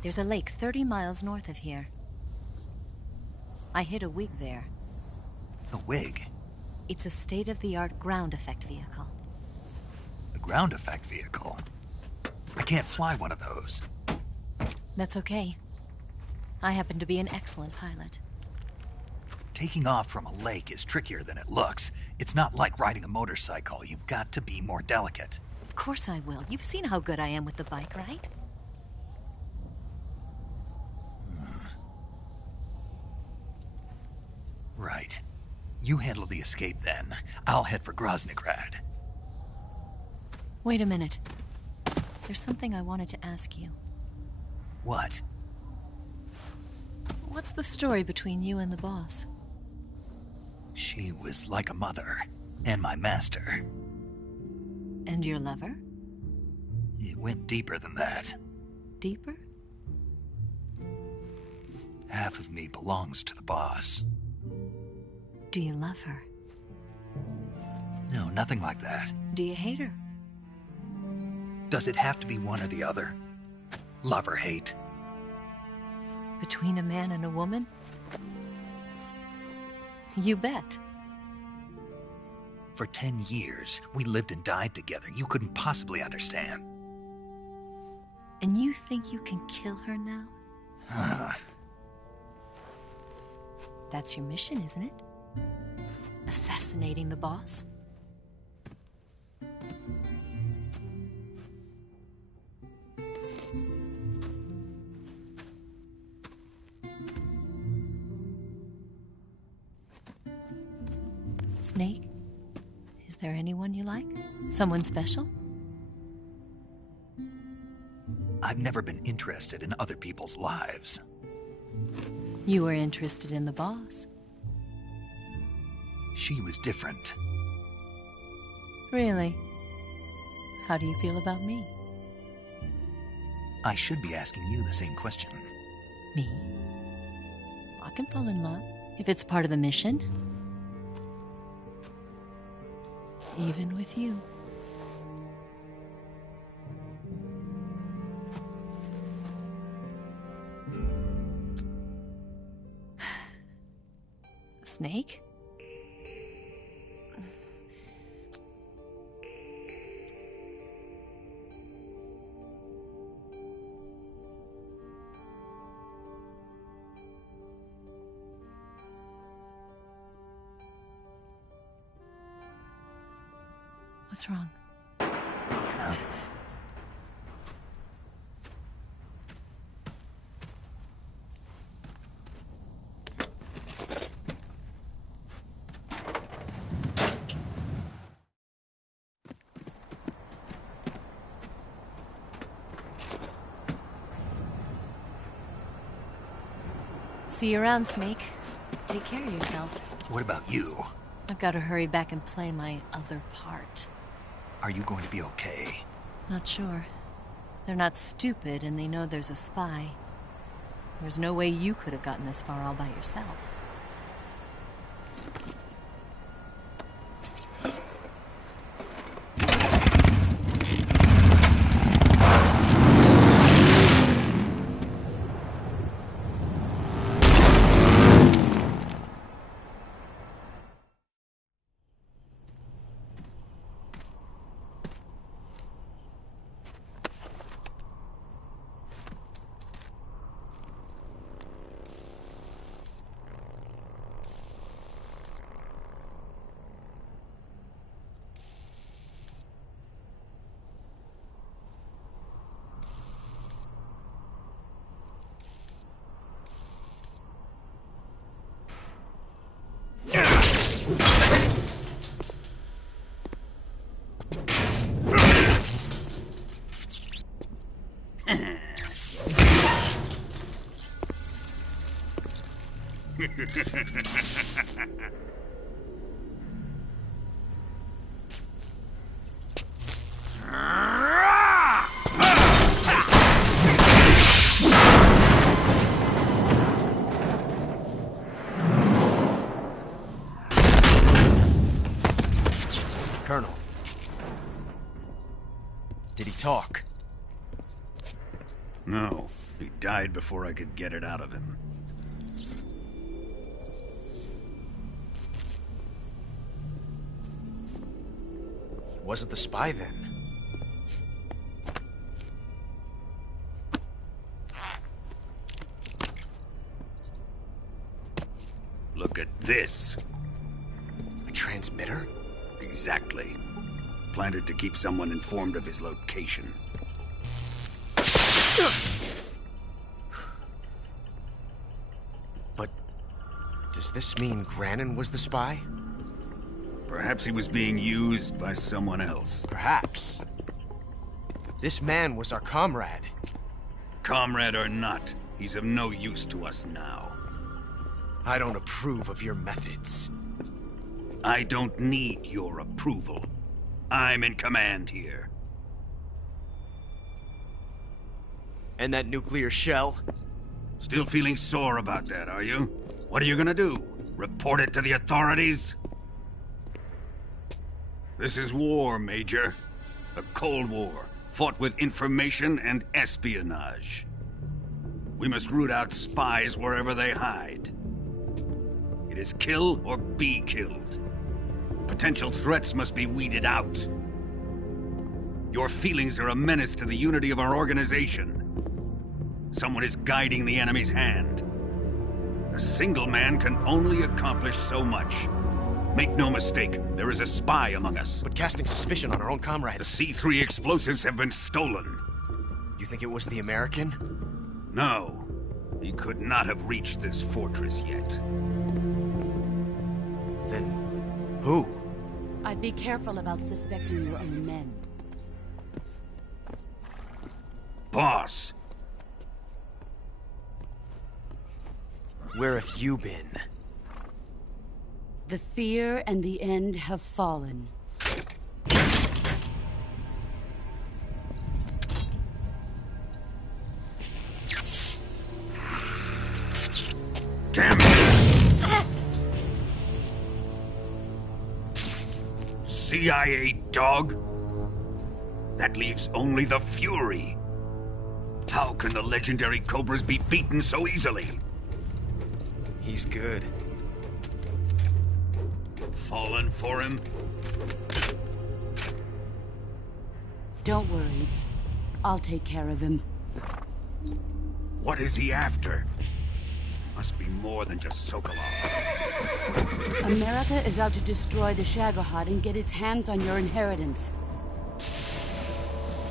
There's a lake 30 miles north of here. I hid a wig there. A wig? It's a state-of-the-art ground effect vehicle. A ground effect vehicle? I can't fly one of those. That's okay. I happen to be an excellent pilot. Taking off from a lake is trickier than it looks. It's not like riding a motorcycle. You've got to be more delicate. Of course I will. You've seen how good I am with the bike, right? Right. You handle the escape then. I'll head for Groznygrad. Wait a minute. There's something I wanted to ask you. What? What's the story between you and the boss? She was like a mother, and my master. And your lover? It went deeper than that. Deeper? Half of me belongs to the boss. Do you love her? No, nothing like that. Do you hate her? Does it have to be one or the other? Love or hate? Between a man and a woman? You bet. For 10 years, we lived and died together. You couldn't possibly understand. And you think you can kill her now? That's your mission, isn't it? Assassinating the boss? Snake? Is there anyone you like? Someone special? I've never been interested in other people's lives. You were interested in the boss. She was different. Really? How do you feel about me? I should be asking you the same question. Me? I can fall in love if it's part of the mission. Even with you. Snake? What's wrong? See you around, Snake. Take care of yourself. What about you? I've got to hurry back and play my other part. Are you going to be okay? Not sure. They're not stupid, and they know there's a spy. There's no way you could have gotten this far all by yourself. Colonel. Did he talk? No, he died before I could get it out of him. Wasn't the spy then? Look at this. A transmitter? Exactly. Planted to keep someone informed of his location. But does this mean Grannon was the spy? Perhaps he was being used by someone else. Perhaps. This man was our comrade. Comrade or not, he's of no use to us now. I don't approve of your methods. I don't need your approval. I'm in command here. And that nuclear shell? Still feeling sore about that, are you? What are you gonna do? Report it to the authorities? This is war, Major. A Cold War, fought with information and espionage. We must root out spies wherever they hide. It is kill or be killed. Potential threats must be weeded out. Your feelings are a menace to the unity of our organization. Someone is guiding the enemy's hand. A single man can only accomplish so much. Make no mistake, there is a spy among us. But casting suspicion on our own The comrades... C3 explosives have been stolen. You think it was the American? No. He could not have reached this fortress yet. Then... who? I'd be careful about suspecting your own men. Boss! Where have you been? The fear and the end have fallen. Damn it! CIA dog? That leaves only the Fury. How can the legendary Cobras be beaten so easily? He's good. Fallen for him? Don't worry. I'll take care of him. What is he after? Must be more than just Sokolov. America is out to destroy the Shagohod and get its hands on your inheritance.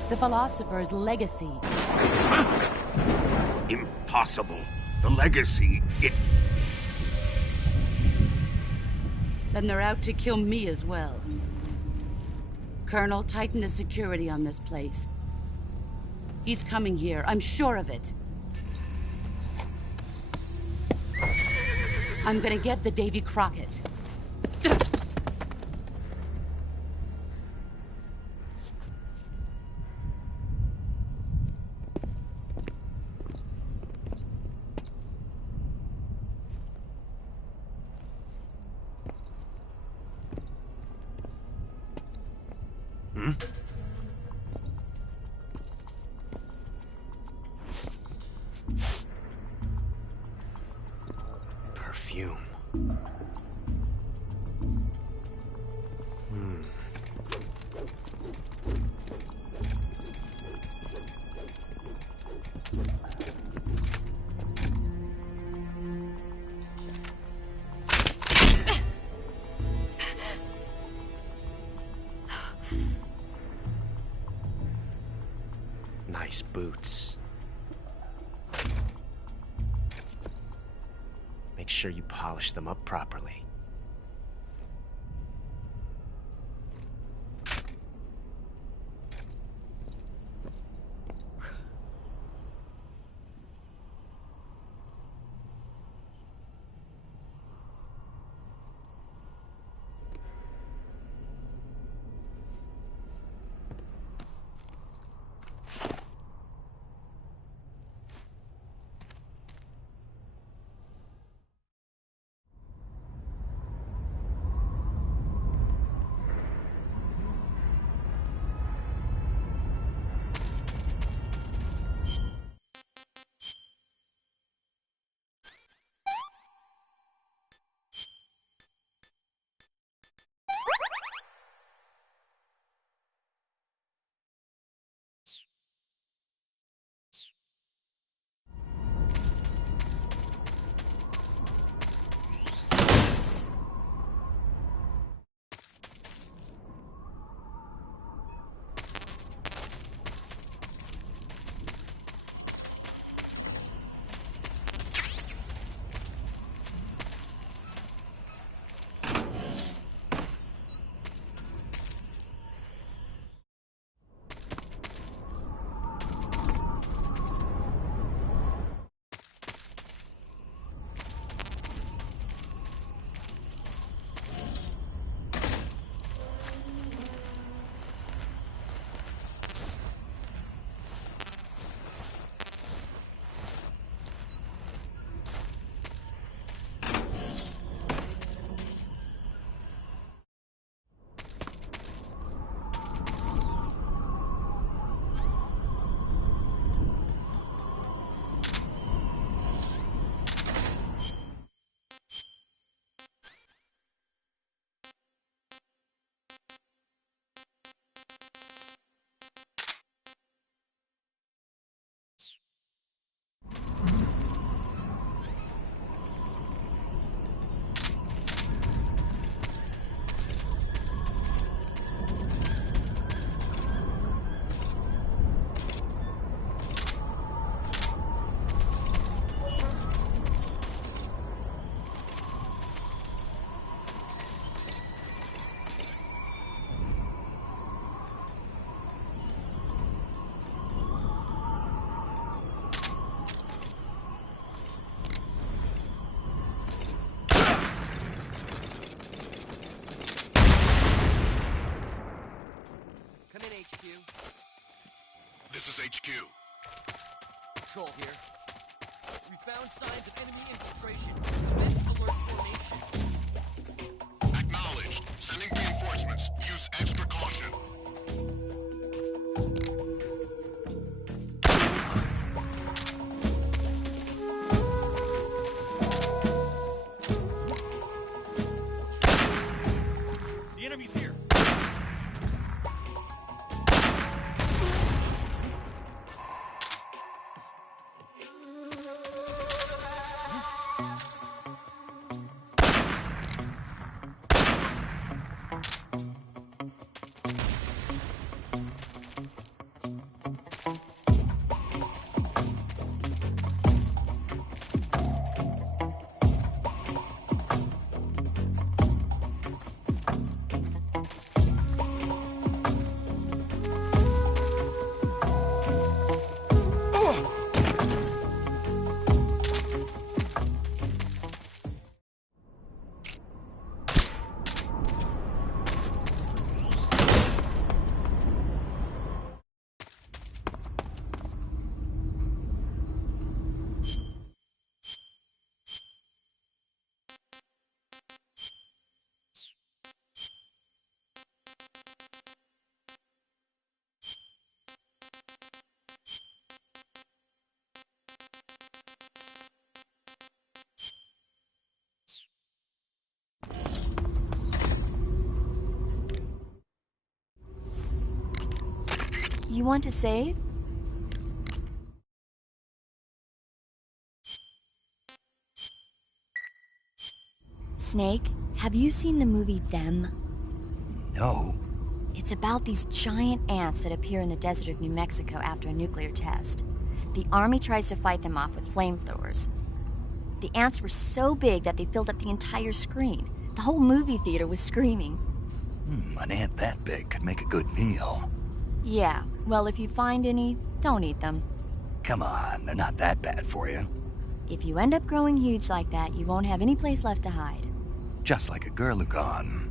The philosopher's legacy. Huh? Impossible. The legacy, it... Then they're out to kill me as well. Colonel, tighten the security on this place. He's coming here, I'm sure of it. I'm gonna get the Davy Crockett. Perfume. Nice boots. Make sure you polish them up properly. You want to save? Snake, have you seen the movie Them? No. It's about these giant ants that appear in the desert of New Mexico after a nuclear test. The army tries to fight them off with flamethrowers. The ants were so big that they filled up the entire screen. The whole movie theater was screaming. An ant that big could make a good meal. Yeah, well, if you find any, don't eat them. Come on, they're not that bad for you. If you end up growing huge like that, you won't have any place left to hide. Just like a Gurlugon.